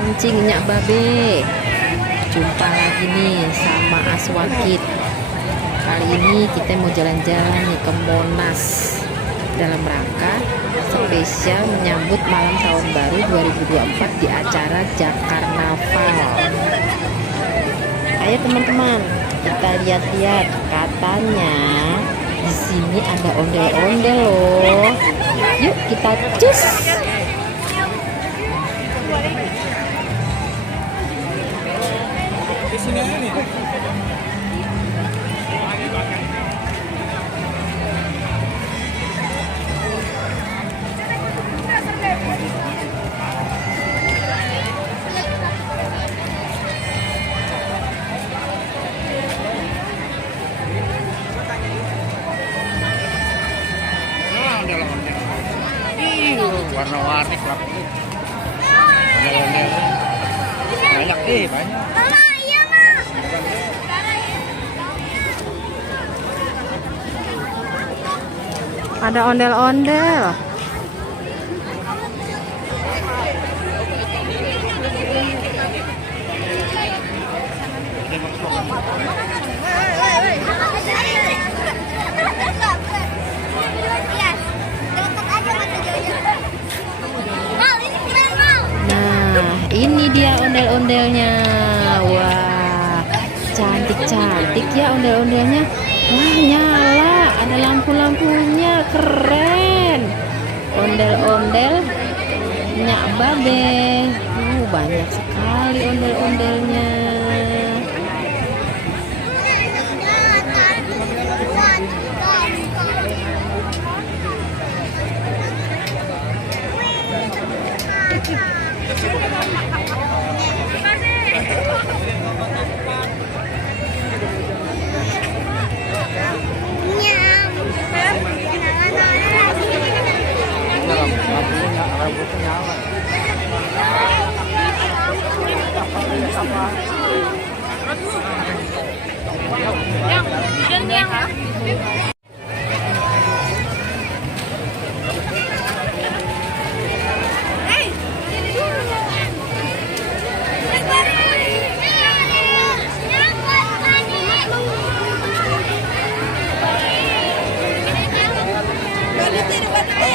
pancing Nyak Babe. Jumpa lagi nih sama Aswakid. Kali ini kita mau jalan-jalan nih ke Monas dalam rangka spesial menyambut malam tahun baru 2024 di acara Jakarnaval. Ayo teman-teman, kita lihat-lihat. Katanya di sini ada ondel-ondel loh. Yuk kita cus. Di sini aja nih. Warna-warni kelap ini. Ondel-ondel. Banyak nih, banyak. Mama, iya, Ma. Ada ondel-ondel. Nah, ini dia ondel-ondelnya. Wah, cantik-cantik ya ondel-ondelnya. Wah, nyala, ada lampu-lampunya, keren. Ondel-ondel Nyak Babe. Banyak sekali ondel-ondelnya.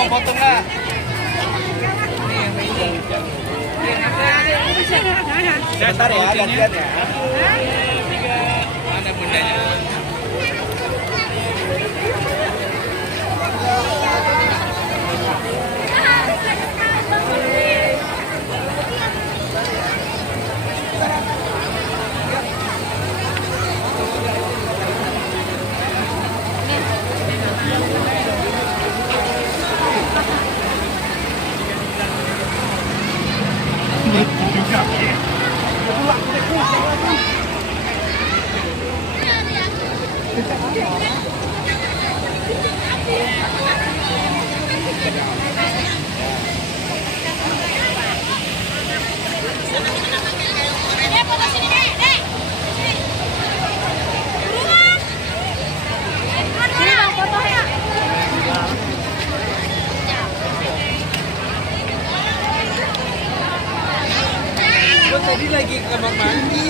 Potong nggak? Sebentar ya, gantian ya. Mana bundanya? Tadi lagi ke kamar mandi.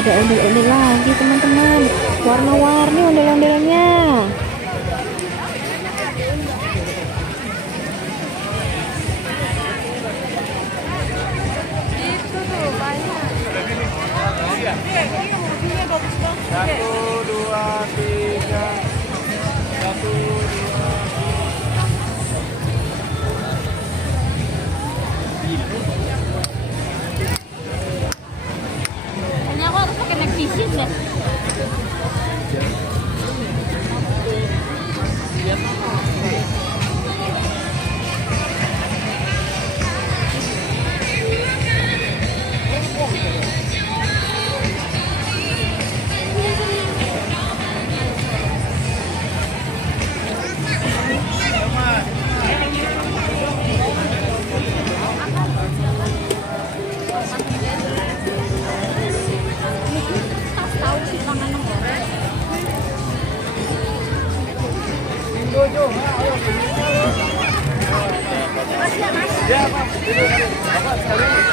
Ada ondel-ondel lagi teman-teman, warna-warni ondel-ondelnya. Satu, dua, tiga. Satu, dua. Kayaknya aku harus pakai naik vision deh. Tahu sih tangan goreng. Ya, Pak. Bapak sekalian.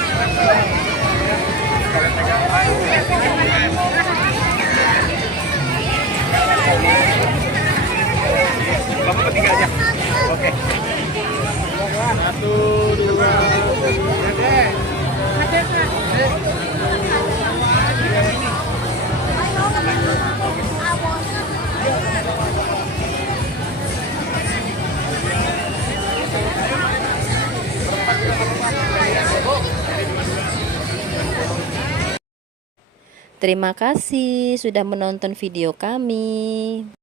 Bapak bertiga aja. Oke. Satu, dua, tiga. Terima kasih sudah menonton video kami.